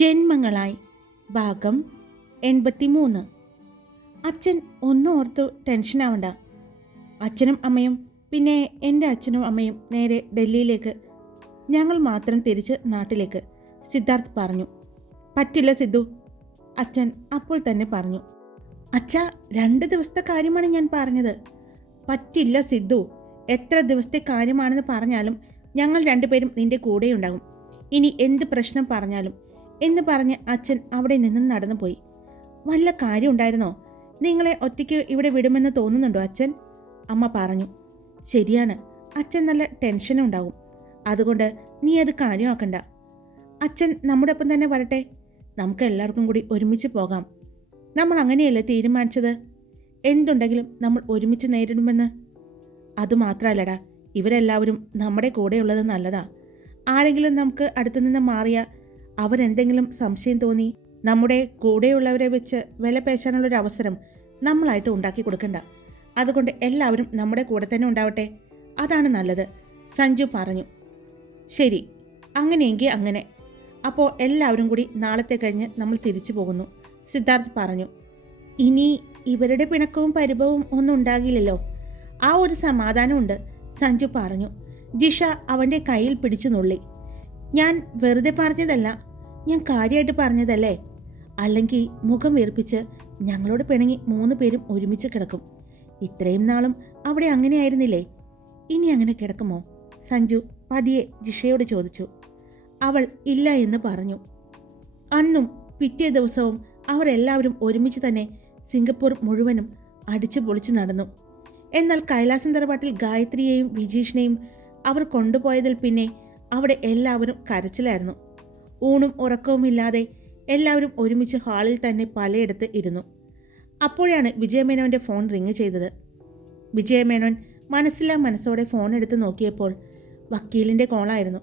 ജന്മങ്ങളായി. ഭാഗം എൺപത്തിമൂന്ന്. അച്ഛൻ ഒന്നും ഓർത്ത് ടെൻഷനാവണ്ട അച്ഛനും അമ്മയും പിന്നെ എന്റെ അച്ഛനും അമ്മയും നേരെ ഡൽഹിയിലേക്ക്. ഞങ്ങൾ മാത്രം തിരിച്ച് നാട്ടിലേക്ക് സിദ്ധാർത്ഥ് പറഞ്ഞു. പറ്റില്ല സിദ്ധു അച്ഛൻ അപ്പോൾ തന്നെ പറഞ്ഞു. അച്ഛ രണ്ട് ദിവസത്തെ കാര്യമാണ് ഞാൻ പറഞ്ഞത്. പറ്റില്ല സിദ്ധു എത്ര ദിവസത്തെ കാര്യമാണെന്ന് പറഞ്ഞാലും ഞങ്ങൾ രണ്ടുപേരും നിന്റെ കൂടെയുണ്ടാകും. ഇനി എന്ത് പ്രശ്നം പറഞ്ഞാലും എന്ന് പറഞ്ഞ് അച്ഛൻ അവിടെ നിന്നും നടന്നുപോയി. വല്ല കാര്യമുണ്ടായിരുന്നോ നിങ്ങളെ ഒറ്റയ്ക്ക് ഇവിടെ വിടുമെന്ന് തോന്നുന്നുണ്ടോ അച്ഛൻ? അമ്മ പറഞ്ഞു ശരിയാണ് അച്ഛൻ നല്ല ടെൻഷനുണ്ടാവും അതുകൊണ്ട് നീ അത് കാര്യമാക്കണ്ട. അച്ഛൻ നമ്മുടെ ഒപ്പം തന്നെ വരട്ടെ. നമുക്ക് എല്ലാവർക്കും കൂടി ഒരുമിച്ച് പോകാം. നമ്മൾ അങ്ങനെയല്ലേ തീരുമാനിച്ചത്? എന്തുണ്ടെങ്കിലും നമ്മൾ ഒരുമിച്ച് നേരിടുമെന്ന്. അതുമാത്രമല്ലടാ ഇവരെല്ലാവരും നമ്മുടെ കൂടെയുള്ളത് നല്ലതാ. ആരെങ്കിലും നമുക്ക് അടുത്തു നിന്ന് മാറിയ അവരെന്തെങ്കിലും സംശയം തോന്നി നമ്മുടെ കൂടെയുള്ളവരെ വെച്ച് വില പേശാനുള്ളൊരു അവസരം നമ്മളായിട്ട് ഉണ്ടാക്കി കൊടുക്കണ്ട. അതുകൊണ്ട് എല്ലാവരും നമ്മുടെ കൂടെ തന്നെ ഉണ്ടാവട്ടെ. അതാണ് നല്ലത്. സഞ്ജു പറഞ്ഞു. ശരി അങ്ങനെയെങ്കിൽ അങ്ങനെ. അപ്പോൾ എല്ലാവരും കൂടി നാളത്തെ കഴിഞ്ഞ് നമ്മൾ തിരിച്ചു പോകുന്നു. സിദ്ധാർത്ഥ് പറഞ്ഞു. ഇനി ഇവരുടെ പിണക്കവും പരിഭവവും ഒന്നും ഉണ്ടാകില്ലല്ലോ. ആ ഒരു സമാധാനമുണ്ട് സഞ്ജു പറഞ്ഞു. ജിഷ അവന്റെ കയ്യിൽ പിടിച്ചു നുള്ളി. ഞാൻ വെറുതെ പറഞ്ഞതല്ല ഞാൻ കാര്യമായിട്ട് പറഞ്ഞതല്ലേ? അല്ലെങ്കിൽ മുഖം വീർപ്പിച്ച് ഞങ്ങളോട് പിണങ്ങി മൂന്ന് പേരും ഒരുമിച്ച് കിടക്കും. ഇത്രയും നാളും അവിടെ അങ്ങനെയായിരുന്നില്ലേ? ഇനി അങ്ങനെ കിടക്കുമോ? സഞ്ജു പതിയെ ജിഷയോട് ചോദിച്ചു. അവൾ ഇല്ല എന്ന് പറഞ്ഞു. അന്നും പിറ്റേ ദിവസവും അവർ എല്ലാവരും ഒരുമിച്ച് തന്നെ സിംഗപ്പൂർ മുഴുവനും അടിച്ചു പൊളിച്ച് നടന്നു. എന്നാൽ കൈലാസം തറവാട്ടിൽ ഗായത്രിയെയും വിജീഷിനെയും അവർ കൊണ്ടുപോയതിൽ പിന്നെ അവിടെ എല്ലാവരും കരച്ചിലായിരുന്നു. ഊണും ഉറക്കവുമില്ലാതെ എല്ലാവരും ഒരുമിച്ച് ഹാളിൽ തന്നെ പലയിടത്ത് ഇരുന്നു. അപ്പോഴാണ് വിജയമേനോന്റെ ഫോൺ റിങ് ചെയ്തത്. വിജയമേനോൻ മനസ്സില്ലാ മനസ്സോടെ ഫോൺ എടുത്ത് നോക്കിയപ്പോൾ വക്കീലിന്റെ കോളായിരുന്നു.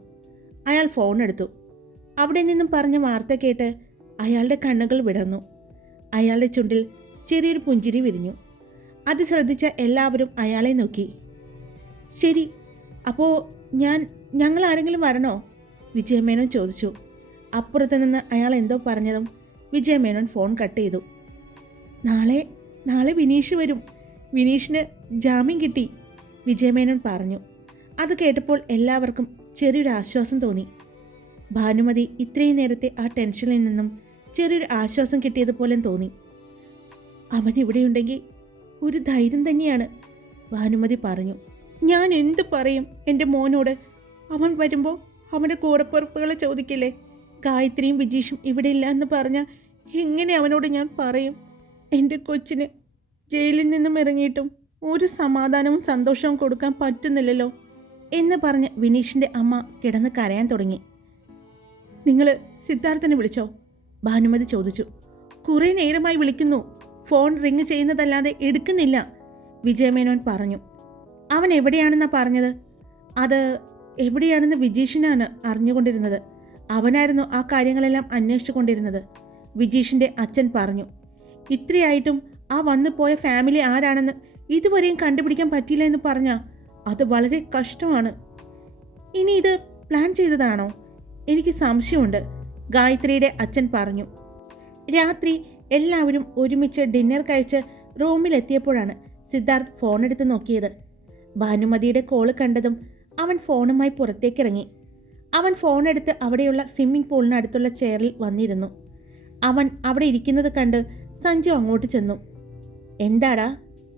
അയാൾ ഫോൺ എടുത്തു. അവിടെ നിന്നും പറഞ്ഞ വാർത്ത കേട്ട് അയാളുടെ കണ്ണുകൾ വിടർന്നു. അയാളുടെ ചുണ്ടിൽ ചെറിയൊരു പുഞ്ചിരി വിരിഞ്ഞു. അത് ശ്രദ്ധിച്ച എല്ലാവരും അയാളെ നോക്കി. ശരി അപ്പോൾ ഞാൻ ഞങ്ങൾ ആരെങ്കിലും വരണോ? വിജയമേനോൻ ചോദിച്ചു. അപ്പുറത്ത് നിന്ന് അയാൾ എന്തോ പറഞ്ഞതും വിജയമേനോൻ ഫോൺ കട്ട് ചെയ്തു. നാളെ നാളെ വിനീഷ് വരും. വിനീഷിന് ജാമ്യം കിട്ടി വിജയമേനോൻ പറഞ്ഞു. അത് കേട്ടപ്പോൾ എല്ലാവർക്കും ചെറിയൊരു ആശ്വാസം തോന്നി. ഭാനുമതി ഇത്രയും നേരത്തെ ആ ടെൻഷനിൽ നിന്നും ചെറിയൊരു ആശ്വാസം കിട്ടിയതുപോലെ തോന്നി. അവൻ ഇവിടെയുണ്ടെങ്കിൽ ഒരു ധൈര്യം തന്നെയാണ് ഭാനുമതി പറഞ്ഞു. ഞാൻ എന്ത് പറയും? എന്റെ മോനോട് അവൻ വരുമ്പോൾ അവന്റെ കൂടപ്പുറപ്പുകളെ ചോദിക്കില്ലേ? ഗായത്രിയും വിജീഷും ഇവിടെ ഇല്ല എന്ന് പറഞ്ഞാൽ എങ്ങനെ അവനോട് ഞാൻ പറയും? എന്റെ കൊച്ചിന് ജയിലിൽ നിന്നും ഇറങ്ങിയിട്ടും ഒരു സമാധാനവും സന്തോഷവും കൊടുക്കാൻ പറ്റുന്നില്ലല്ലോ എന്ന് പറഞ്ഞ് വിനീഷിന്റെ അമ്മ കിടന്ന് കരയാൻ തുടങ്ങി. നിങ്ങൾ സിദ്ധാർത്ഥനെ വിളിച്ചോ? ഭാനുമതി ചോദിച്ചു. കുറേ നേരമായി വിളിക്കുന്നു. ഫോൺ റിങ് ചെയ്യുന്നതല്ലാതെ എടുക്കുന്നില്ല വിജയമേനോൻ പറഞ്ഞു. അവൻ എവിടെയാണെന്നാണ് പറഞ്ഞത്? അത് എവിടെയാണെന്ന് വിജീഷിനാണ് അറിഞ്ഞുകൊണ്ടിരുന്നത്. അവനായിരുന്നു ആ കാര്യങ്ങളെല്ലാം അന്വേഷിച്ചു കൊണ്ടിരുന്നത് വിജീഷിന്റെ അച്ഛൻ പറഞ്ഞു ഇത്രയായിട്ടും ആ വന്നു പോയ ഫാമിലി ആരാണെന്ന് ഇതുവരെയും കണ്ടുപിടിക്കാൻ പറ്റിയില്ല എന്ന് പറഞ്ഞാൽ അത് വളരെ കഷ്ടമാണ്. ഇനി ഇത് പ്ലാൻ ചെയ്തതാണോ? എനിക്ക് സംശയമുണ്ട് ഗായത്രിയുടെ അച്ഛൻ പറഞ്ഞു. രാത്രി എല്ലാവരും ഒരുമിച്ച് ഡിന്നർ കഴിച്ച് റൂമിലെത്തിയപ്പോഴാണ് സിദ്ധാർത്ഥ് ഫോണെടുത്ത് നോക്കിയത്. ഭാനുമതിയുടെ കോൾ കണ്ടതും അവൻ ഫോണുമായി പുറത്തേക്കിറങ്ങി. അവൻ ഫോണെടുത്ത് അവിടെയുള്ള സ്വിമ്മിംഗ് പൂളിനടുത്തുള്ള ചെയറിൽ വന്നിരുന്നു. അവൻ അവിടെ ഇരിക്കുന്നത് കണ്ട് സഞ്ജു അങ്ങോട്ട് ചെന്നു. എന്താടാ?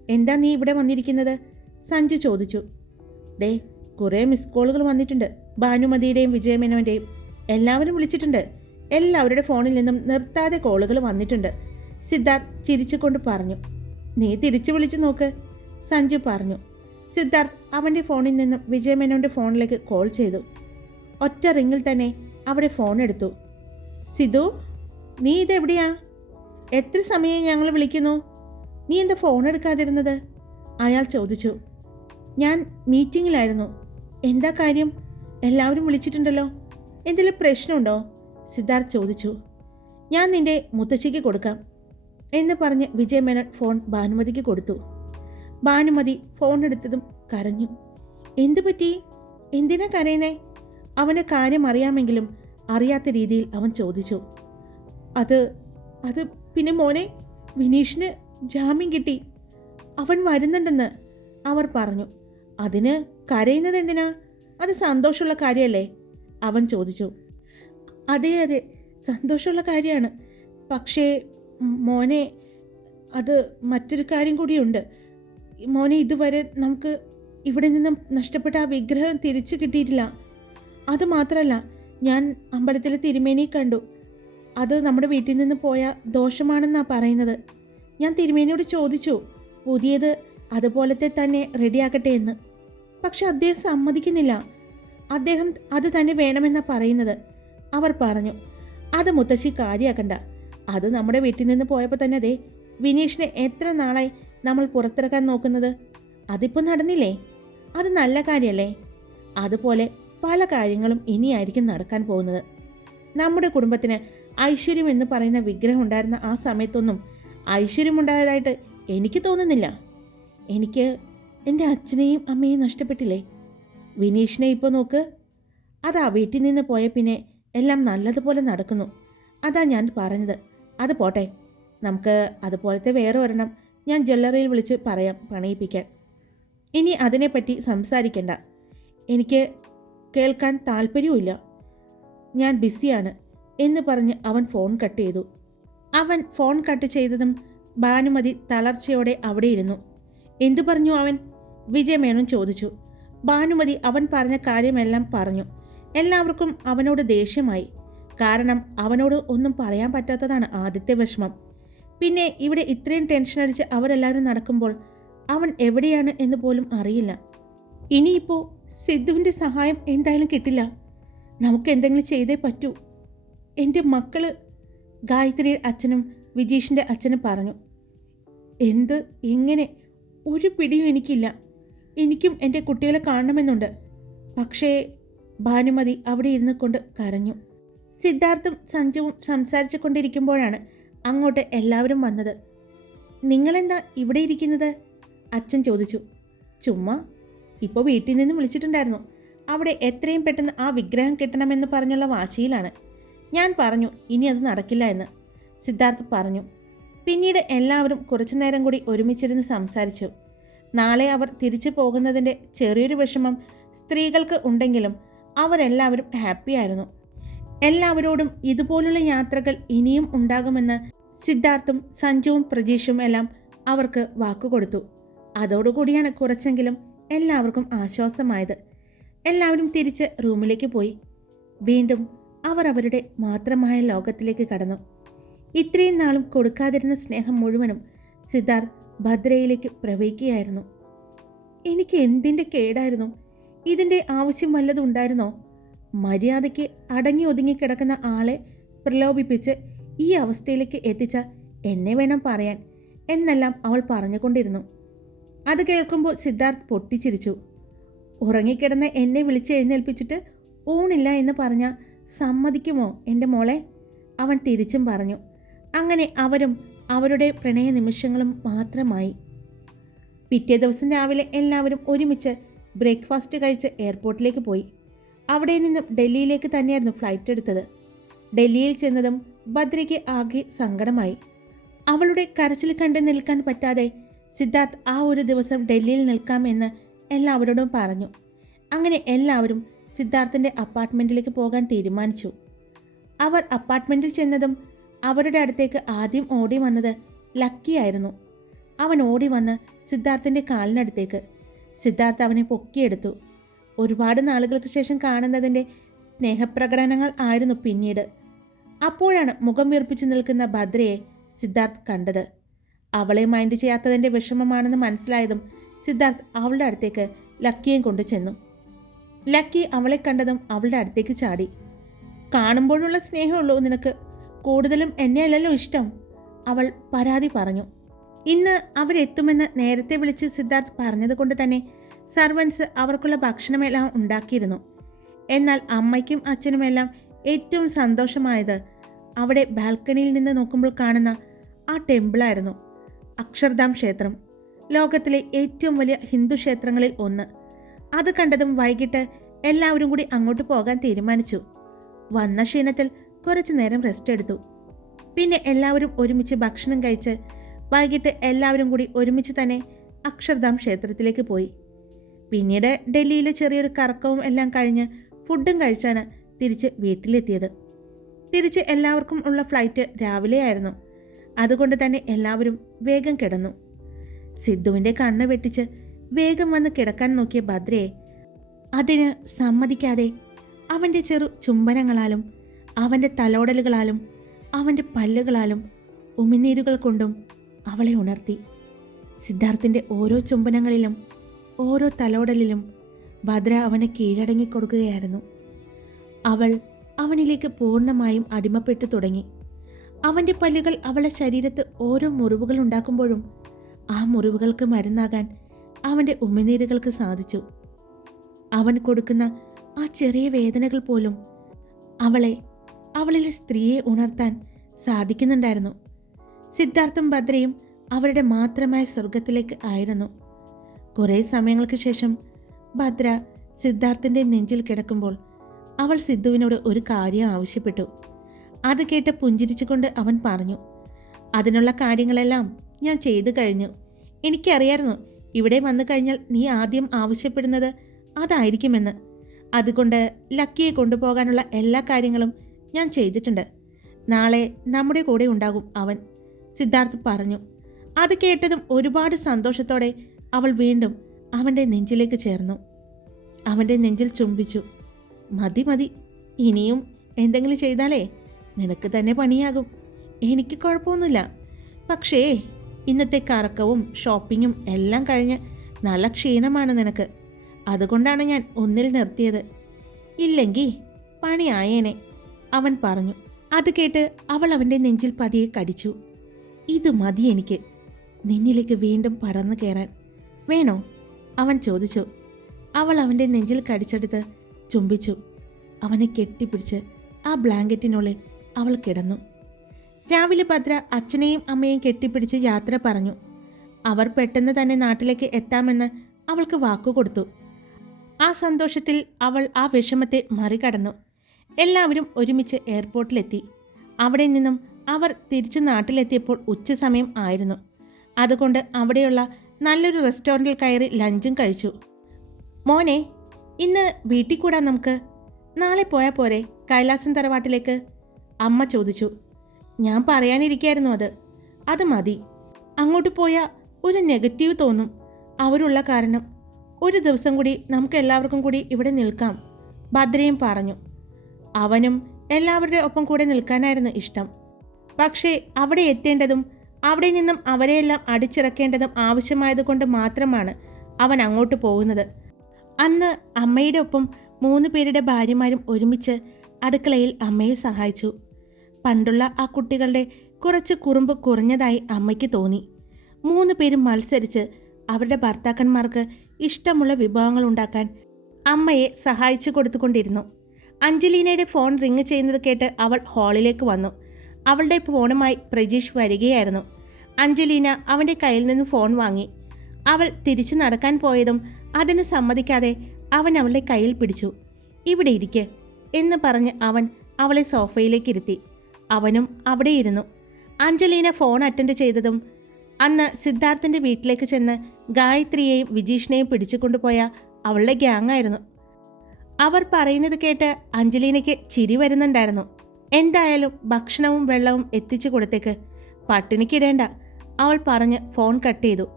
എന്താ നീ ഇവിടെ വന്നിരിക്കുന്നത്? സഞ്ജു ചോദിച്ചു. ഡേ കുറേ മിസ് കോളുകൾ വന്നിട്ടുണ്ട്. ഭാനുമതിയുടെയും വിജയമേനോന്റെയും എല്ലാവരും വിളിച്ചിട്ടുണ്ട്. എല്ലാവരുടെ ഫോണിൽ നിന്നും നിർത്താതെ കോളുകൾ വന്നിട്ടുണ്ട്. സിദ്ധാർത്ഥ് ചിരിച്ചുകൊണ്ട് പറഞ്ഞു. നീ തിരിച്ചു വിളിച്ചു നോക്ക് സഞ്ജു പറഞ്ഞു. സിദ്ധാർത്ഥ് അവന്റെ ഫോണിൽ നിന്നും വിജയമേനോന്റെ ഫോണിലേക്ക് കോൾ ചെയ്തു. ഒറ്റ റിങ്ങിൽ തന്നെ അവിടെ ഫോൺ എടുത്തു. സിദു നീ ഇതെവിടെയാ? എത്ര സമയം ഞങ്ങൾ വിളിക്കുന്നു? നീ എന്താ ഫോൺ എടുക്കാതിരുന്നത്? അയാൾ ചോദിച്ചു. ഞാൻ മീറ്റിങ്ങിലായിരുന്നു. എന്താ കാര്യം? എല്ലാവരും വിളിച്ചിട്ടുണ്ടല്ലോ. എന്തെങ്കിലും പ്രശ്നമുണ്ടോ? സിദ്ധാർത്ഥ് ചോദിച്ചു. ഞാൻ നിന്റെ മുത്തശ്ശിക്ക് കൊടുക്കാം എന്ന് പറഞ്ഞ് വിജയമേനോൻ ഫോൺ ഭാനുമതിക്ക് കൊടുത്തു. ഭാനുമതി ഫോൺ എടുത്തതും കരഞ്ഞു. എന്തു പറ്റി? എന്തിനാ കരയുന്നേ? അവന് കാര്യം അറിയാമെങ്കിലും അറിയാത്ത രീതിയിൽ അവൻ ചോദിച്ചു. അത് അത് പിന്നെ മോനെ വിനീഷിന് ജാമ്യം കിട്ടി. അവൻ വരുന്നുണ്ടെന്ന് അവർ പറഞ്ഞു. അതിന് കരയുന്നത് എന്തിനാ? അത് സന്തോഷമുള്ള കാര്യമല്ലേ അവൻ ചോദിച്ചു. അതെ അതെ സന്തോഷമുള്ള കാര്യമാണ്. പക്ഷേ മോനെ അത് മറ്റൊരു കാര്യം കൂടിയുണ്ട്. മോനെ ഇതുവരെ നമുക്ക് ഇവിടെ നിന്നും നഷ്ടപ്പെട്ട ആ വിഗ്രഹം തിരിച്ചു കിട്ടിയിട്ടില്ല. അത് മാത്രമല്ല ഞാൻ അമ്പലത്തിലെ തിരുമേനി കണ്ടു. അത് നമ്മുടെ വീട്ടിൽ നിന്ന് പോയ ദോഷമാണെന്നാണ് പറയുന്നത്. ഞാൻ തിരുമേനിയോട് ചോദിച്ചു പുതിയത് അതുപോലത്തെ തന്നെ റെഡിയാക്കട്ടെ എന്ന്. പക്ഷെ അദ്ദേഹം സമ്മതിക്കുന്നില്ല. അദ്ദേഹം അത് തന്നെ വേണമെന്നാണ് പറയുന്നത്. അവർ പറഞ്ഞു അത് മുത്തശ്ശി കാര്യാക്കണ്ട. അത് നമ്മുടെ വീട്ടിൽ നിന്ന് പോയപ്പോൾ തന്നെ അതെ വിനീഷിനെ എത്ര നാളായി നമ്മൾ പുറത്തിറക്കാൻ നോക്കുന്നത്? അതിപ്പോൾ നടന്നില്ലേ? അത് നല്ല കാര്യമല്ലേ അതുപോലെ പല കാര്യങ്ങളും ഇനിയായിരിക്കും നടക്കാൻ പോകുന്നത്. നമ്മുടെ കുടുംബത്തിന് ഐശ്വര്യം എന്ന് പറയുന്ന വിഗ്രഹം ഉണ്ടായിരുന്ന ആ സമയത്തൊന്നും ഐശ്വര്യമുണ്ടായതായിട്ട് എനിക്ക് തോന്നുന്നില്ല. എനിക്ക് എന്റെ അച്ഛനെയും അമ്മയെയും നഷ്ടപ്പെട്ടില്ലേ? വിനീഷിനെ ഇപ്പോൾ നോക്ക്. അതാ വീട്ടിൽ നിന്ന് പോയ പിന്നെ എല്ലാം നല്ലതുപോലെ നടക്കുന്നു. അതാ ഞാൻ പറഞ്ഞത്. അത് പോട്ടെ. നമുക്ക് അതുപോലത്തെ വേറെ ഒരെണ്ണം ഞാൻ ജ്വല്ലറിയിൽ വിളിച്ച് പറയാം പണയിപ്പിക്കാൻ. ഇനി അതിനെപ്പറ്റി സംസാരിക്കണ്ട. എനിക്ക് കേൾക്കാൻ താല്പര്യവുമില്ല ഞാൻ ബിസിയാണ് എന്ന് പറഞ്ഞ് അവൻ ഫോൺ കട്ട് ചെയ്തു. അവൻ ഫോൺ കട്ട് ചെയ്തതും ഭാനുമതി തളർച്ചയോടെ അവിടെ ഇരുന്നു. എന്തു പറഞ്ഞു അവൻ? വിജയമേനോൻ ചോദിച്ചു. ഭാനുമതി അവൻ പറഞ്ഞ കാര്യമെല്ലാം പറഞ്ഞു. എല്ലാവർക്കും അവനോട് ദേഷ്യമായി. കാരണം അവനോട് ഒന്നും പറയാൻ പറ്റാത്തതാണ് ആദ്യത്തെ വിഷമം. പിന്നെ ഇവിടെ ഇത്രയും ടെൻഷൻ അടിച്ച് അവരെല്ലാവരും നടക്കുമ്പോൾ അവൻ എവിടെയാണ് എന്ന് പോലും അറിയില്ല. ഇനിയിപ്പോൾ സിദ്ധുവിന്റെ സഹായം എന്തായാലും കിട്ടില്ല. നമുക്ക് എന്തെങ്കിലും ചെയ്തേ പറ്റൂ. എന്റെ മക്കൾ ഗായത്രിയുടെ അച്ഛനും വിജീഷിന്റെ അച്ഛനും പറഞ്ഞു. എന്ത്? എങ്ങനെ ഒരു പിടിയും എനിക്കില്ല. എനിക്കും എന്റെ കുട്ടികളെ കാണണമെന്നുണ്ട്. പക്ഷേ ഭാനുമതി അവിടെ ഇരുന്ന് കൊണ്ട് കരഞ്ഞു. സിദ്ധാർത്ഥും സഞ്ജുവും സംസാരിച്ചു കൊണ്ടിരിക്കുമ്പോഴാണ് അങ്ങോട്ട് എല്ലാവരും വന്നത്. നിങ്ങളെന്താ ഇവിടെ ഇരിക്കുന്നത്? അച്ഛൻ ചോദിച്ചു. ചുമ്മാ ഇപ്പോൾ വീട്ടിൽ നിന്ന് വിളിച്ചിട്ടുണ്ടായിരുന്നു. അവിടെ എത്രയും പെട്ടെന്ന് ആ വിഗ്രഹം കിട്ടണമെന്ന് പറഞ്ഞുള്ള വാശിയിലാണ്. ഞാൻ പറഞ്ഞു ഇനി അത് നടക്കില്ല എന്ന്. സിദ്ധാർത്ഥ് പറഞ്ഞു. പിന്നീട് എല്ലാവരും കുറച്ചു നേരം കൂടി ഒരുമിച്ചിരുന്ന് സംസാരിച്ചു. നാളെ അവർ തിരിച്ചു പോകുന്നതിന്റെ ചെറിയൊരു വിഷമം സ്ത്രീകൾക്ക് ഉണ്ടെങ്കിലും അവരെല്ലാവരും ഹാപ്പിയായിരുന്നു എല്ലാവരോടും ഇതുപോലുള്ള യാത്രകൾ ഇനിയും ഉണ്ടാകുമെന്ന് സിദ്ധാർത്ഥും സഞ്ജുവും പ്രജീഷും എല്ലാം അവർക്ക് വാക്കുകൊടുത്തു. അതോടുകൂടിയാണ് കുറച്ചെങ്കിലും എല്ലാവർക്കും ആശ്വാസമായത്. എല്ലാവരും തിരിച്ച് റൂമിലേക്ക് പോയി. വീണ്ടും അവർ അവരുടെ മാത്രമായ ലോകത്തിലേക്ക് കടന്നു. ഇത്രയും നാളും കൊടുക്കാതിരുന്ന സ്നേഹം മുഴുവനും സിദ്ധാർത്ഥ് ഭദ്രയിലേക്ക് പ്രവഹിക്കുകയായിരുന്നു. എനിക്ക് എന്തിന്റെ കേടായിരുന്നു? ഇതിന്റെ ആവശ്യം വല്ലതുണ്ടായിരുന്നോ മര്യാദയ്ക്ക് അടങ്ങി ഒതുങ്ങി കിടക്കുന്ന ആളെ പ്രലോഭിപ്പിച്ച് ഈ അവസ്ഥയിലേക്ക് എത്തിച്ച എന്നെ വേണം പറയാൻ എന്നെല്ലാം അവൾ പറഞ്ഞുകൊണ്ടിരുന്നു. അത് കേൾക്കുമ്പോൾ സിദ്ധാർത്ഥ് പൊട്ടിച്ചിരിച്ചു. ഉറങ്ങിക്കിടന്ന് എന്നെ വിളിച്ച് എഴുന്നേൽപ്പിച്ചിട്ട് ഊണില്ല എന്ന് പറഞ്ഞ സമ്മതിക്കുമോ എന്റെ മോളെ? അവൻ തിരിച്ചും പറഞ്ഞു. അങ്ങനെ അവരും അവരുടെ പ്രണയ നിമിഷങ്ങളും മാത്രമായി. പിറ്റേ ദിവസം രാവിലെ എല്ലാവരും ഒരുമിച്ച് ബ്രേക്ക്ഫാസ്റ്റ് കഴിച്ച് എയർപോർട്ടിലേക്ക് പോയി. അവിടെ നിന്നും ഡൽഹിയിലേക്ക് തന്നെയായിരുന്നു ഫ്ലൈറ്റ് എടുത്തത്. ഡൽഹിയിൽ ചെന്നതും ഭദ്രയ്ക്ക് ആകെ സങ്കടമായി. അവളുടെ കരച്ചിൽ കണ്ട് നിൽക്കാൻ പറ്റാതെ സിദ്ധാർത്ഥ് ആ ഒരു ദിവസം ഡൽഹിയിൽ നിൽക്കാമെന്ന് എല്ലാവരോടും പറഞ്ഞു. അങ്ങനെ എല്ലാവരും സിദ്ധാർത്ഥിന്റെ അപ്പാർട്ട്മെന്റിലേക്ക് പോകാൻ തീരുമാനിച്ചു. അവർ അപ്പാർട്ട്മെന്റിൽ ചെന്നതും അവരുടെ അടുത്തേക്ക് ആദ്യം ഓടി വന്നത് ലക്കിയായിരുന്നു അവൻ ഓടി വന്ന് സിദ്ധാർത്ഥിന്റെ കാലിനടുത്തേക്ക്. സിദ്ധാർത്ഥ് അവനെ പൊക്കിയെടുത്തു. ഒരുപാട് നാളുകൾക്ക് ശേഷം കാണുന്നതിന്റെ സ്നേഹപ്രകടനങ്ങൾ ആയിരുന്നു പിന്നീട്. അപ്പോഴാണ് മുഖം വീർപ്പിച്ചു നിൽക്കുന്ന ഭദ്രയെ സിദ്ധാർത്ഥ് കണ്ടത്. അവളെ മൈൻഡ് ചെയ്യാത്തതിന്റെ വിഷമമാണെന്ന് മനസ്സിലായതും സിദ്ധാർത്ഥ് അവളുടെ അടുത്തേക്ക് ലക്കിയെയും കൊണ്ട് ചെന്നു. ലക്കി അവളെ കണ്ടതും അവളുടെ അടുത്തേക്ക് ചാടി. കാണുമ്പോഴുള്ള സ്നേഹമുള്ളൂ നിനക്ക്? കൂടുതലും എന്നെയല്ലല്ലോ ഇഷ്ടം അവൾ പരാതി പറഞ്ഞു. ഇന്ന് അവരെത്തുമെന്ന് നേരത്തെ വിളിച്ച് സിദ്ധാർത്ഥ് പറഞ്ഞതുകൊണ്ട് തന്നെ സർവൻസ് അവർക്കുള്ള ഭക്ഷണമെല്ലാം ഉണ്ടാക്കിയിരുന്നു. എന്നാൽ അമ്മയ്ക്കും അച്ഛനുമെല്ലാം ഏറ്റവും സന്തോഷമായത് അവിടെ ബാൽക്കണിയിൽ നിന്ന് നോക്കുമ്പോൾ കാണുന്ന ആ ടെമ്പിളായിരുന്നു. അക്ഷർധാം ക്ഷേത്രം. ലോകത്തിലെ ഏറ്റവും വലിയ ഹിന്ദു ക്ഷേത്രങ്ങളിൽ ഒന്ന്. അത് കണ്ടതും വൈകിട്ട് എല്ലാവരും കൂടി അങ്ങോട്ട് പോകാൻ തീരുമാനിച്ചു. വന്ന ക്ഷീണത്തിൽ കുറച്ചു നേരം റെസ്റ്റ് എടുത്തു. പിന്നെ എല്ലാവരും ഒരുമിച്ച് ഭക്ഷണം കഴിച്ച് വൈകിട്ട് എല്ലാവരും കൂടി ഒരുമിച്ച് തന്നെ അക്ഷർധാം ക്ഷേത്രത്തിലേക്ക് പോയി. പിന്നീട് ഡൽഹിയിലെ ചെറിയൊരു കറക്കവും എല്ലാം കഴിഞ്ഞ് ഫുഡും കഴിച്ചാണ് തിരിച്ച് വീട്ടിലെത്തിയത്. തിരിച്ച് എല്ലാവർക്കും ഉള്ള ഫ്ലൈറ്റ് രാവിലെയായിരുന്നു. അതുകൊണ്ട് തന്നെ എല്ലാവരും വേഗം കിടന്നു. സിദ്ധുവിന്റെ കണ്ണ് വെട്ടിച്ച് വേഗം വന്ന് കിടക്കാൻ നോക്കിയ ഭദ്രയെ അതിന് സമ്മതിക്കാതെ അവന്റെ ചെറു ചുംബനങ്ങളാലും അവന്റെ തലോടലുകളാലും അവന്റെ പല്ലുകളാലും ഉമിനീരുകൾ കൊണ്ടും അവളെ ഉണർത്തി. സിദ്ധാർത്ഥിന്റെ ഓരോ ചുംബനങ്ങളിലും ഓരോ തലോടലിലും ഭദ്ര അവനെ കീഴടങ്ങി കൊടുക്കുകയായിരുന്നു അവൾ അവനിലേക്ക് പൂർണമായും അടിമപ്പെട്ടു തുടങ്ങി. അവന്റെ പല്ലുകൾ അവളെ ശരീരത്ത് ഓരോ മുറിവുകൾ ഉണ്ടാക്കുമ്പോഴും ആ മുറിവുകൾക്ക് മരുന്നാകാൻ അവന്റെ ഉമിനീരുകൾക്ക് സാധിച്ചു. അവൻ കൊടുക്കുന്ന ആ ചെറിയ വേദനകൾ പോലും അവളെ അവളിലെ സ്ത്രീയെ ഉണർത്താൻ സാധിക്കുന്നുണ്ടായിരുന്നു. സിദ്ധാർത്ഥും ഭദ്രയും അവരുടെ മാത്രമായ സ്വർഗത്തിലേക്ക് ആയിരുന്നു. കുറേ സമയങ്ങൾക്ക് ശേഷം ഭദ്ര സിദ്ധാർത്ഥിന്റെ നെഞ്ചിൽ കിടക്കുമ്പോൾ അവൾ സിദ്ധുവിനോട് ഒരു കാര്യം ആവശ്യപ്പെട്ടു. അത് കേട്ട് പുഞ്ചിരിച്ചുകൊണ്ട് അവൻ പറഞ്ഞു അതിനുള്ള കാര്യങ്ങളെല്ലാം ഞാൻ ചെയ്തു കഴിഞ്ഞു. എനിക്കറിയായിരുന്നു ഇവിടെ വന്നു കഴിഞ്ഞാൽ നീ ആദ്യം ആവശ്യപ്പെടുന്നത് അതായിരിക്കുമെന്ന്. അതുകൊണ്ട് ലക്കിയെ കൊണ്ടുപോകാനുള്ള എല്ലാ കാര്യങ്ങളും ഞാൻ ചെയ്തിട്ടുണ്ട്. നാളെ നമ്മുടെ കൂടെ ഉണ്ടാകും അവൻ സിദ്ധാർത്ഥ് പറഞ്ഞു. അത് കേട്ടതും ഒരുപാട് സന്തോഷത്തോടെ അവൾ വീണ്ടും അവന്റെ നെഞ്ചിലേക്ക് ചേർന്നു. അവന്റെ നെഞ്ചിൽ ചുംബിച്ചു. മതി മതി. ഇനിയും എന്തെങ്കിലും ചെയ്താലേ നിനക്ക് തന്നെ പണിയാകും. എനിക്ക് കുഴപ്പമൊന്നുമില്ല. പക്ഷേ ഇന്നത്തെ കറക്കവും ഷോപ്പിങ്ങും എല്ലാം കഴിഞ്ഞ് നല്ല ക്ഷീണമാണ് നിനക്ക്. അതുകൊണ്ടാണ് ഞാൻ ഒന്നിൽ നിർത്തിയത്. ഇല്ലെങ്കിൽ പണിയായേനെ അവൻ പറഞ്ഞു. അത് കേട്ട് അവൾ അവന്റെ നെഞ്ചിൽ പതിയെ കടിച്ചു. ഇത് മതി എനിക്ക്. നിന്നിലേക്ക് വീണ്ടും പടർന്നു കയറാൻ വേണോ? അവൻ ചോദിച്ചു. അവൾ അവന്റെ നെഞ്ചിൽ കടിച്ചെടുത്ത് ചുംബിച്ചു. അവനെ കെട്ടിപ്പിടിച്ച് ആ ബ്ലാങ്കറ്റിനുള്ളിൽ അവൾ കിടന്നു. രാവിലെ ഭദ്ര അച്ഛനെയും അമ്മയെയും കെട്ടിപ്പിടിച്ച് യാത്ര പറഞ്ഞു. അവർ പെട്ടെന്ന് തന്നെ നാട്ടിലേക്ക് എത്താമെന്ന് അവൾക്ക് വാക്കുകൊടുത്തു. ആ സന്തോഷത്തിൽ അവൾ ആ വിഷമത്തെ മറികടന്നു. എല്ലാവരും ഒരുമിച്ച് എയർപോർട്ടിലെത്തി. അവിടെ നിന്നും അവർ തിരിച്ച് നാട്ടിലെത്തിയപ്പോൾ ഉച്ചസമയം ആയിരുന്നു. അതുകൊണ്ട് അവിടെയുള്ള നല്ലൊരു റെസ്റ്റോറന്റിൽ കയറി ലഞ്ചും കഴിച്ചു. മോനെ ഇന്ന് വീട്ടിൽ കൂടാൻ നമുക്ക്. നാളെ പോയാൽ പോരെ കൈലാസം തറവാട്ടിലേക്ക്. അമ്മ ചോദിച്ചു. ഞാൻ പറയാനിരിക്കായിരുന്നു അത്. അത് മതി. അങ്ങോട്ട് പോയാൽ ഒരു നെഗറ്റീവ് തോന്നും. അവരുള്ള കാരണം. ഒരു ദിവസം കൂടി നമുക്ക് എല്ലാവർക്കും കൂടി ഇവിടെ നിൽക്കാം. ഭദ്രയും പറഞ്ഞു. അവനും എല്ലാവരുടെ ഒപ്പം കൂടെ നിൽക്കാനായിരുന്നു ഇഷ്ടം. പക്ഷേ അവിടെ എത്തേണ്ടതും അവിടെ നിന്നും അവരെയെല്ലാം അടിച്ചിറക്കേണ്ടതും ആവശ്യമായതുകൊണ്ട് മാത്രമാണ് അവൻ അങ്ങോട്ട് പോകുന്നത്. അന്ന് അമ്മയുടെ ഒപ്പം മൂന്ന് പേരുടെ ഭാര്യമാരും ഒരുമിച്ച് അടുക്കളയിൽ അമ്മയെ സഹായിച്ചു. പണ്ടുള്ള ആ കുട്ടികളുടെ കുറച്ച് കുറുമ്പ് കുറഞ്ഞതായി അമ്മയ്ക്ക് തോന്നി. മൂന്ന് പേരും മത്സരിച്ച് അവരുടെ ഭർത്താക്കന്മാർക്ക് ഇഷ്ടമുള്ള വിഭവങ്ങൾ ഉണ്ടാക്കാൻ അമ്മയെ സഹായിച്ചു കൊടുത്തുകൊണ്ടിരുന്നു. അഞ്ജലീനയുടെ ഫോൺ റിങ് ചെയ്യുന്നത് കേട്ട് അവൾ ഹാളിലേക്ക് വന്നു. അവളുടെ ഫോണുമായി പ്രജീഷ് വരികയായിരുന്നു. അഞ്ജലീന അവന്റെ കയ്യിൽ നിന്ന് ഫോൺ വാങ്ങി. അവൾ തിരിച്ചു നടക്കാൻ പോയതും അതിന് സമ്മതിക്കാതെ അവൻ അവളുടെ കയ്യിൽ പിടിച്ചു. ഇവിടെ ഇരിക്കെ എന്ന് പറഞ്ഞ് അവൻ അവളെ സോഫയിലേക്ക് ഇരുത്തി. അവനും അവിടെ ഇരുന്നു അഞ്ജലീന ഫോൺ അറ്റൻഡ് ചെയ്തതും അന്ന് സിദ്ധാർത്ഥിന്റെ വീട്ടിലേക്ക് ചെന്ന് ഗായത്രിയെയും വിജീഷിനെയും പിടിച്ചു കൊണ്ടുപോയ അവളുടെ ഗ്യാങ്ങായിരുന്നു. അവർ പറയുന്നത് കേട്ട് അഞ്ജലീനയ്ക്ക് ചിരി വരുന്നുണ്ടായിരുന്നു. എന്തായാലും ഭക്ഷണവും വെള്ളവും എത്തിച്ചു കൊടുത്തേക്ക്. പട്ടിണിക്കിടേണ്ട അവൾ പറഞ്ഞ് ഫോൺ കട്ട് ചെയ്തു.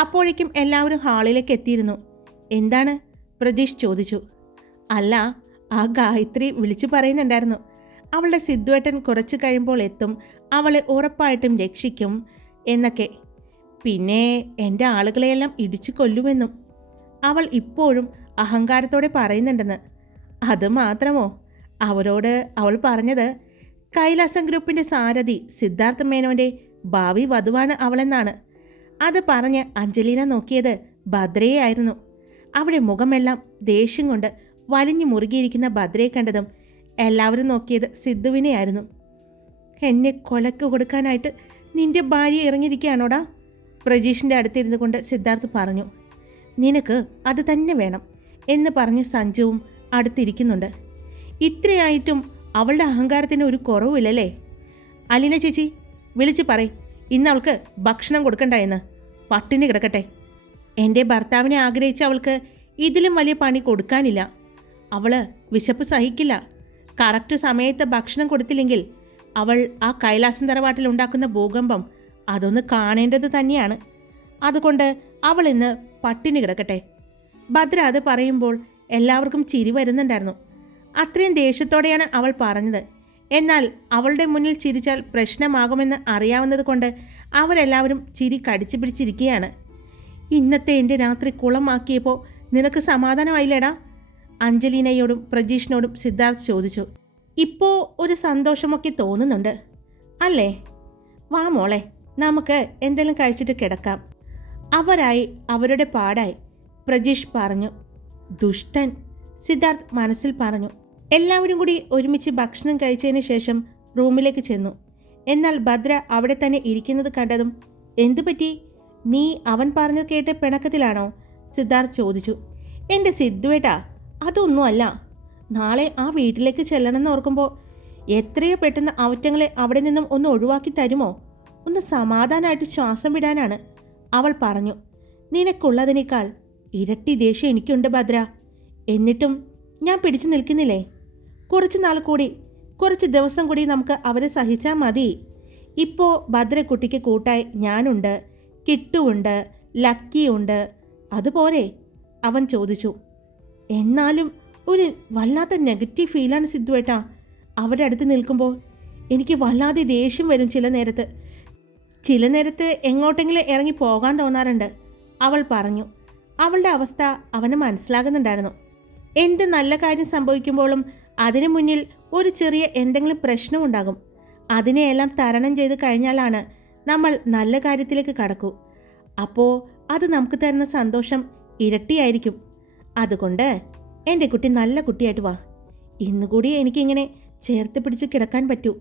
അപ്പോഴേക്കും എല്ലാവരും ഹാളിലേക്ക് എത്തിയിരുന്നു. എന്താണ്? പ്രതീഷ് ചോദിച്ചു. അല്ല ആ ഗായത്രി വിളിച്ചു പറയുന്നുണ്ടായിരുന്നു. അവളുടെ സിദ്ധുവേട്ടൻ കുറച്ച് കഴിയുമ്പോൾ എത്തും. അവളെ ഉറപ്പായിട്ടും രക്ഷിക്കും എന്നൊക്കെ. പിന്നെ എന്റെ ആളുകളെയെല്ലാം ഇടിച്ചു കൊല്ലുമെന്നും അവൾ ഇപ്പോഴും അഹങ്കാരത്തോടെ പറയുന്നുണ്ടെന്ന്. അത് മാത്രമോ? അവരോട് അവൾ പറഞ്ഞത് കൈലാസം ഗ്രൂപ്പിന്റെ സാരഥി സിദ്ധാർത്ഥ മേനോന്റെ ഭാവി വധുവാണ് അവളെന്നാണ്. അത് പറഞ്ഞ് അഞ്ജലീന നോക്കിയത് ഭദ്രയെ ആയിരുന്നു അവിടെ മുഖമെല്ലാം ദേഷ്യം കൊണ്ട് വലിഞ്ഞു മുറുകിയിരിക്കുന്ന ഭദ്രയെ കണ്ടതും എല്ലാവരും നോക്കിയത് സിദ്ധുവിനെയായിരുന്നു. എന്നെ കൊലക്ക് കൊടുക്കാനായിട്ട് നിന്റെ ഭാര്യ ഇറങ്ങിയിരിക്കുകയാണോടാ? പ്രജീഷിന്റെ അടുത്തിരുന്നു കൊണ്ട് സിദ്ധാർത്ഥ് പറഞ്ഞു നിനക്ക് അത് തന്നെ വേണം എന്ന് പറഞ്ഞ് സഞ്ജുവും അടുത്തിരിക്കുന്നുണ്ട്. ഇത്രയായിട്ടും അവളുടെ അഹങ്കാരത്തിന് ഒരു കുറവുമില്ലല്ലേ? അലീന ചേച്ചി വിളിച്ച് പറയ് ഇന്ന് അവൾക്ക് ഭക്ഷണം കൊടുക്കണ്ട എന്ന്. പട്ടിണി കിടക്കട്ടെ. എന്റെ ഭർത്താവിനെ ആഗ്രഹിച്ച അവൾക്ക് ഇതിലും വലിയ പണി കൊടുക്കാനില്ല. അവൾ വിശപ്പ് സഹിക്കില്ല. കറക്റ്റ് സമയത്ത് ഭക്ഷണം കൊടുത്തില്ലെങ്കിൽ അവൾ ആ കൈലാസം തറവാട്ടിൽ ഉണ്ടാക്കുന്ന ഭൂകമ്പം അതൊന്ന് കാണേണ്ടത് തന്നെയാണ്. അതുകൊണ്ട് അവൾ ഇന്ന് പട്ടിണി കിടക്കട്ടെ. ഭദ്ര അത് പറയുമ്പോൾ എല്ലാവർക്കും ചിരി വരുന്നുണ്ടായിരുന്നു. അത്രയും ദേഷ്യത്തോടെയാണ് അവൾ പറഞ്ഞത്. എന്നാൽ അവളുടെ മുന്നിൽ ചിരിച്ചാൽ പ്രശ്നമാകുമെന്ന് അറിയാവുന്നത് കൊണ്ട് അവരെല്ലാവരും ചിരി കടിച്ചു പിടിച്ചിരിക്കുകയാണ്. ഇന്നത്തെ എന്റെ രാത്രി കുളമാക്കിയപ്പോൾ നിനക്ക് സമാധാനമായില്ലേടാ? അഞ്ജലീനയോടും പ്രജീഷിനോടും സിദ്ധാർത്ഥ് ചോദിച്ചു ഇപ്പോൾ ഒരു സന്തോഷമൊക്കെ തോന്നുന്നുണ്ട്? അല്ലേ? വാ മോളെ നമുക്ക് എന്തെങ്കിലും കഴിച്ചിട്ട് കിടക്കാം. അവരായി അവരുടെ പാടായി പ്രജീഷ് പറഞ്ഞു ദുഷ്ടൻ സിദ്ധാർത്ഥ് മനസ്സിൽ പറഞ്ഞു. എല്ലാവരും കൂടി ഒരുമിച്ച് ഭക്ഷണം കഴിച്ചതിന് ശേഷം റൂമിലേക്ക് ചെന്നു. എന്നാൽ ഭദ്ര അവിടെ തന്നെ ഇരിക്കുന്നത് കണ്ടതും എന്തു പറ്റി? നീ അവൻ പറഞ്ഞത് കേട്ട് പിണക്കത്തിലാണോ? സിദ്ധാർത്ഥ് ചോദിച്ചു. എന്റെ സിദ്ധുവേട്ടാ അതൊന്നുമല്ല. നാളെ ആ വീട്ടിലേക്ക് ചെല്ലണമെന്ന് ഓർക്കുമ്പോൾ എത്രയോ പെട്ടെന്ന് അവറ്റങ്ങളെ അവിടെ നിന്നും ഒന്ന് ഒഴിവാക്കി തരുമോ? ഒന്ന് സമാധാനമായിട്ട് ശ്വാസം വിടാനാണ്. അവൾ പറഞ്ഞു നിനക്കുള്ളതിനേക്കാൾ ഇരട്ടി ദേഷ്യം എനിക്കുണ്ട് ഭദ്ര. എന്നിട്ടും ഞാൻ പിടിച്ചു നിൽക്കുന്നില്ലേ? കുറച്ച് നാൾ കൂടി കുറച്ച് ദിവസം കൂടി നമുക്ക് അവരെ സഹിച്ചാൽ മതി. ഇപ്പോൾ ഭദ്രക്കുട്ടിക്ക് കൂട്ടായി ഞാനുണ്ട് കിട്ടുവുണ്ട് ലക്കിയുണ്ട്. അതുപോലെ അവൻ ചോദിച്ചു. എന്നാലും ഒരു വല്ലാത്ത നെഗറ്റീവ് ഫീലാണ് സിദ്ധുവേട്ടാ അവരുടെ അടുത്ത് നിൽക്കുമ്പോൾ എനിക്ക് വല്ലാതെ ദേഷ്യം വരും ചില നേരത്ത്. ചില നേരത്ത് എങ്ങോട്ടെങ്കിലും ഇറങ്ങി പോകാൻ തോന്നാറുണ്ട്. അവൾ പറഞ്ഞു. അവളുടെ അവസ്ഥ അവന് മനസ്സിലാകുന്നുണ്ടായിരുന്നു. എന്ത് നല്ല കാര്യം സംഭവിക്കുമ്പോഴും അതിനു മുന്നിൽ ഒരു ചെറിയ എന്തെങ്കിലും പ്രശ്നമുണ്ടാകും അതിനെയെല്ലാം തരണം ചെയ്ത് കഴിഞ്ഞാലാണ് നമ്മൾ നല്ല കാര്യത്തിലേക്ക് കടക്കൂ. അപ്പോൾ അത് നമുക്ക് തരുന്ന സന്തോഷം ഇരട്ടിയായിരിക്കും. അതുകൊണ്ട് എന്റെ കുട്ടി നല്ല കുട്ടിയായിട്ട് വാ. ഇന്നുകൂടി എനിക്കിങ്ങനെ ചേർത്ത് പിടിച്ച് കിടക്കാൻ പറ്റൂ.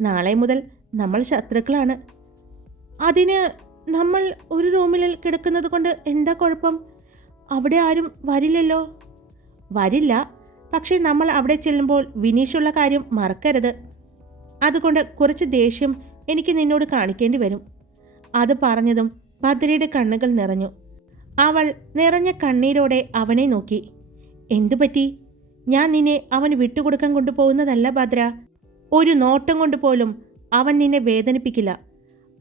നാളെ മുതൽ നമ്മൾ ശത്രുക്കളാണ്. അതിന് നമ്മൾ ഒരു റൂമിൽ കിടക്കുന്നത് കൊണ്ട് എന്താ കുഴപ്പം? അവിടെ ആരും വരില്ലല്ലോ? വരില്ല. പക്ഷേ നമ്മൾ അവിടെ ചെല്ലുമ്പോൾ വിനീഷുള്ള കാര്യം മറക്കരുത്. അതുകൊണ്ട് കുറച്ച് ദേഷ്യം എനിക്ക് നിന്നോട് കാണിക്കേണ്ടി വരും. അത് പറഞ്ഞതും ഭദ്രയുടെ കണ്ണുകൾ നിറഞ്ഞു. അവൾ നിറഞ്ഞ കണ്ണീരോടെ അവനെ നോക്കി. എന്തു പറ്റി ഞാൻ നിന്നെ അവന് വിട്ടുകൊടുക്കാൻ കൊണ്ടുപോകുന്നതല്ല ഭദ്ര. ഒരു നോട്ടം കൊണ്ട് പോലും അവൻ നിന്നെ വേദനിപ്പിക്കില്ല.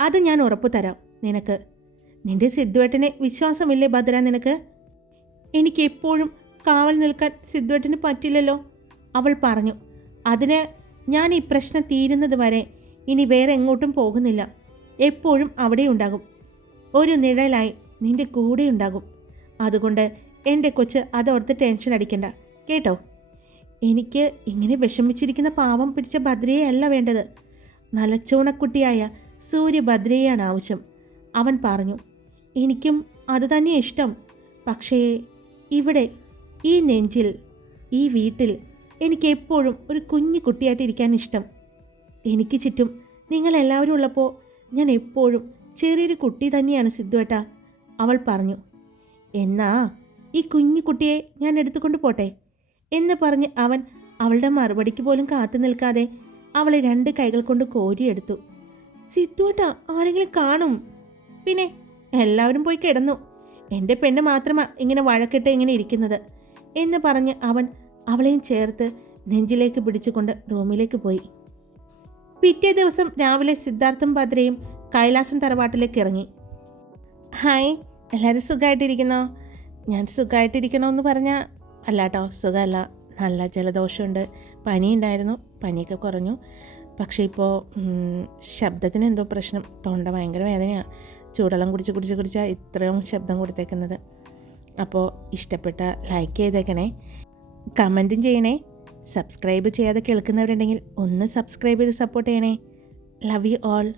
അത് ഞാൻ ഉറപ്പു തരാം നിനക്ക്. നിന്റെ സിദ്ധുവേട്ടനെ വിശ്വാസമില്ലേ ഭദ്ര നിനക്ക്? എനിക്ക് എപ്പോഴും കാവൽ നിൽക്കാൻ സിദ്ധുവേട്ടന് പറ്റില്ലല്ലോ. അവൾ പറഞ്ഞു. അതിന് ഞാൻ ഈ പ്രശ്നം തീരുന്നത് വരെ ഇനി വേറെ എങ്ങോട്ടും പോകുന്നില്ല. എപ്പോഴും അവിടെ ഉണ്ടാകും ഒരു നിഴലായി നിന്റെ കൂടെ ഉണ്ടാകും. അതുകൊണ്ട് എന്റെ കൊച്ച് അതോർത്ത് ടെൻഷൻ അടിക്കണ്ട. കേട്ടോ? എനിക്ക് ഇങ്ങനെ വിഷമിച്ചിരിക്കുന്ന പാവം പിടിച്ച ഭദ്രയെ അല്ല വേണ്ടത് നലച്ചോണക്കുട്ടിയായ സൂര്യഭദ്രയെയാണ് ആവശ്യം. അവൻ പറഞ്ഞു എനിക്കും അത് തന്നെ ഇഷ്ടം. പക്ഷേ ഇവിടെ ഈ നെഞ്ചിൽ ഈ വീട്ടിൽ എനിക്ക് എപ്പോഴും ഒരു കുഞ്ഞു കുട്ടിയായിട്ട് ഇരിക്കാൻ ഇഷ്ടം. എനിക്ക് ചുറ്റും നിങ്ങളെല്ലാവരും ഉള്ളപ്പോൾ ഞാൻ എപ്പോഴും ചെറിയൊരു കുട്ടി തന്നെയാണ് സിദ്ധുവേട്ട. അവൾ പറഞ്ഞു എന്നാ ഈ കുഞ്ഞിക്കുട്ടിയെ കുട്ടിയെ ഞാൻ എടുത്തുകൊണ്ട് പോട്ടെ എന്ന് പറഞ്ഞ് അവൻ അവളുടെ മറുപടിക്ക് പോലും കാത്തു നിൽക്കാതെ അവളെ രണ്ട് കൈകൾ കൊണ്ട് കോരിയെടുത്തു. സിദ്ധുവേട്ട ആരെങ്കിലും കാണും. പിന്നെ എല്ലാവരും പോയി കിടന്നു. എന്റെ പെണ്ണ് മാത്രമാ ഇങ്ങനെ വഴക്കിട്ട് ഇങ്ങനെ ഇരിക്കുന്നത് എന്ന് പറഞ്ഞ് അവൻ അവളെയും ചേർത്ത് നെഞ്ചിലേക്ക് പിടിച്ചുകൊണ്ട് റൂമിലേക്ക് പോയി. പിറ്റേ ദിവസം രാവിലെ സിദ്ധാർത്ഥം ഭദ്രയും കൈലാസം തറവാട്ടിലേക്ക് ഇറങ്ങി. ഹായ് എല്ലാവരും സുഖമായിട്ടിരിക്കുന്നോ ഞാൻ സുഖമായിട്ടിരിക്കണമെന്ന് പറഞ്ഞാൽ അല്ല കേട്ടോ സുഖമല്ല. നല്ല ജലദോഷമുണ്ട്. പനിയുണ്ടായിരുന്നു പനിയൊക്കെ കുറഞ്ഞു. പക്ഷേ ഇപ്പോൾ ശബ്ദത്തിന് എന്തോ പ്രശ്നം. തൊണ്ട ഭയങ്കര വേദനയാണ് ചൂടെള്ളം കുടിച്ച് കുടിച്ച് കുടിച്ചാൽ ഇത്രയും ശബ്ദം കൊടുത്തേക്കുന്നത്. അപ്പോൾ ഇഷ്ടപ്പെട്ട ലൈക്ക് ചെയ്തേക്കണേ. കമന്റും ചെയ്യണേ. സബ്സ്ക്രൈബ് ചെയ്യാതെ കേൾക്കുന്നവരുണ്ടെങ്കിൽ ഒന്ന് സബ്സ്ക്രൈബ് ചെയ്ത് സപ്പോർട്ട് ചെയ്യണേ. Love you all